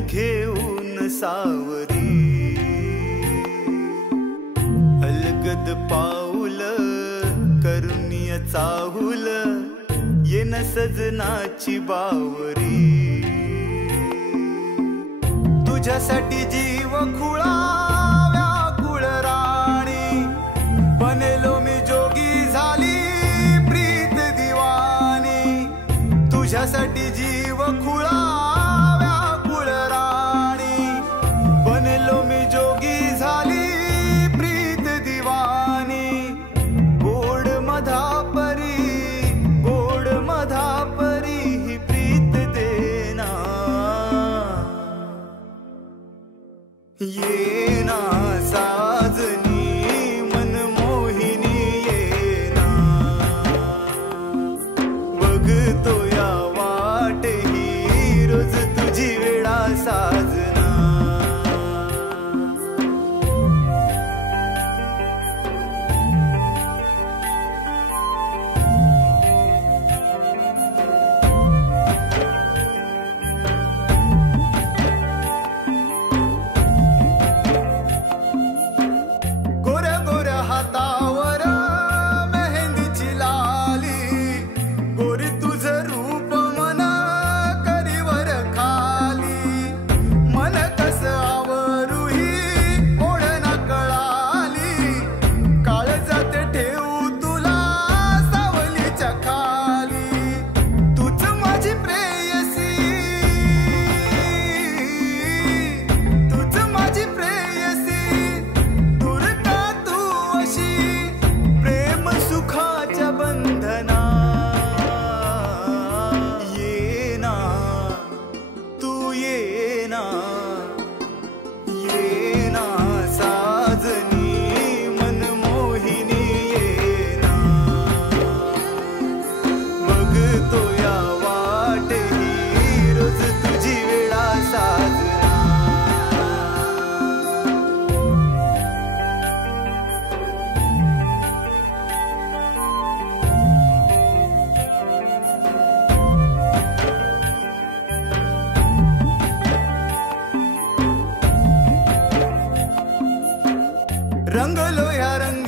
घेऊन सावरी अलगद पाऊल करुनिय चाहुल येन सजनाची बावरी तुझ्यासाठी जीव खुळा व्याकुळ राणी बनेलो मी जोगी झाली प्रीत दिवानी तुझ्यासाठी जीव खुळा व्याकुळ राणी बनेलो मी जोगी झाली प्रीत दिवानी गोड मधापरी ही प्रीत देना ये ना साजनी मन मोहिनी ये ना बघतो या वाटेही रोज तुझी वेळा साजना हातावर मेहंदीची लाली गोरी तुझं रूप मन करीवर खाली मन कस आवरूही ओढना कळाली काळजात ठेवू तुला सावलीच्या खाली तूच माझी प्रेयसी तूच माझी प्रेयसी प्रेम सुखाच्या बंधना ये ना तू ये ना साजनी मन मोहिनी ये ना बघतो या वाटेही रोज तुझी वेळा साजना रंगलो या रंग